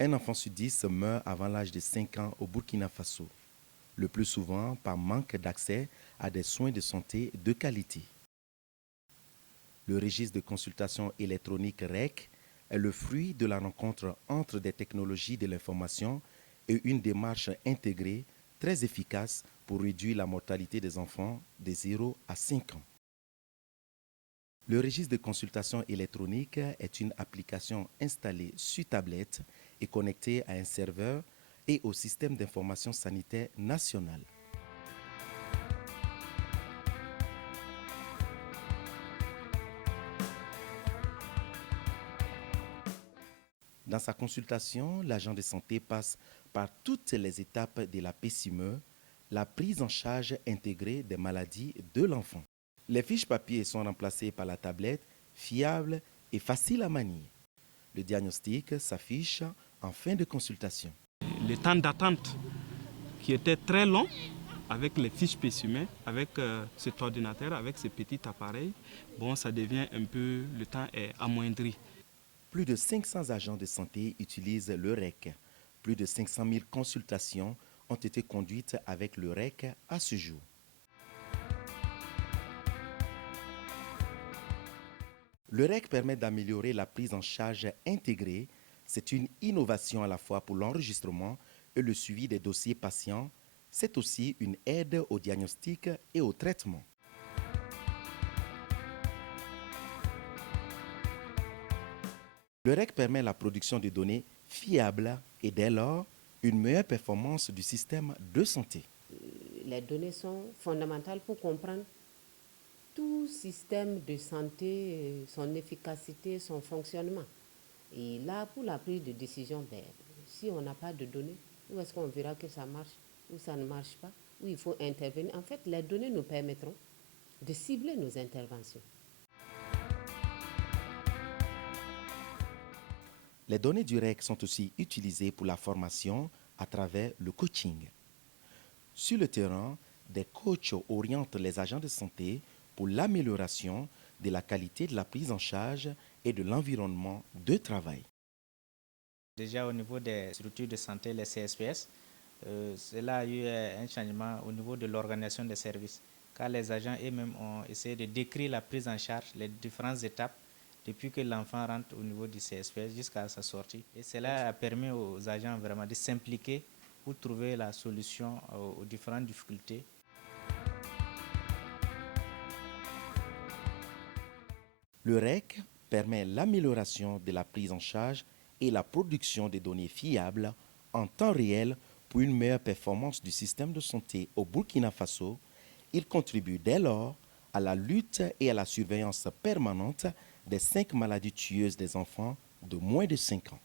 Un enfant sur 10 meurt avant l'âge de 5 ans au Burkina Faso, le plus souvent par manque d'accès à des soins de santé de qualité. Le registre de consultation électronique REC est le fruit de la rencontre entre des technologies de l'information et une démarche intégrée très efficace pour réduire la mortalité des enfants de 0 à 5 ans. Le registre de consultation électronique est une application installée sur tablette et connectée à un serveur et au système d'information sanitaire national. Dans sa consultation, l'agent de santé passe par toutes les étapes de la PCME, la prise en charge intégrée des maladies de l'enfant. Les fiches papier sont remplacées par la tablette, fiable et facile à manier. Le diagnostic s'affiche en fin de consultation. Le temps d'attente qui était très long avec les fiches PCME, avec cet ordinateur, avec ce petit appareil, ça devient un peu, le temps est amoindri. Plus de 500 agents de santé utilisent le REC. Plus de 500 000 consultations ont été conduites avec le REC à ce jour. Le REC permet d'améliorer la prise en charge intégrée. C'est une innovation à la fois pour l'enregistrement et le suivi des dossiers patients. C'est aussi une aide au diagnostic et au traitement. Le REC permet la production de données fiables et dès lors une meilleure performance du système de santé. Les données sont fondamentales pour comprendre tout système de santé, son efficacité, son fonctionnement. Et là, pour la prise de décision, si on n'a pas de données, où est-ce qu'on verra que ça marche, ou ça ne marche pas, où il faut intervenir. En fait, les données nous permettront de cibler nos interventions. Les données du REC sont aussi utilisées pour la formation à travers le coaching. Sur le terrain, des coachs orientent les agents de santé pour l'amélioration de la qualité de la prise en charge et de l'environnement de travail. Déjà au niveau des structures de santé, les CSPS, cela a eu un changement au niveau de l'organisation des services, car les agents eux-mêmes ont essayé de décrire la prise en charge, les différentes étapes, depuis que l'enfant rentre au niveau du CSPS jusqu'à sa sortie. Et cela a permis aux agents vraiment de s'impliquer pour trouver la solution aux différentes difficultés. Le REC permet l'amélioration de la prise en charge et la production de données fiables en temps réel pour une meilleure performance du système de santé au Burkina Faso. Il contribue dès lors à la lutte et à la surveillance permanente des 5 maladies tueuses des enfants de moins de 5 ans.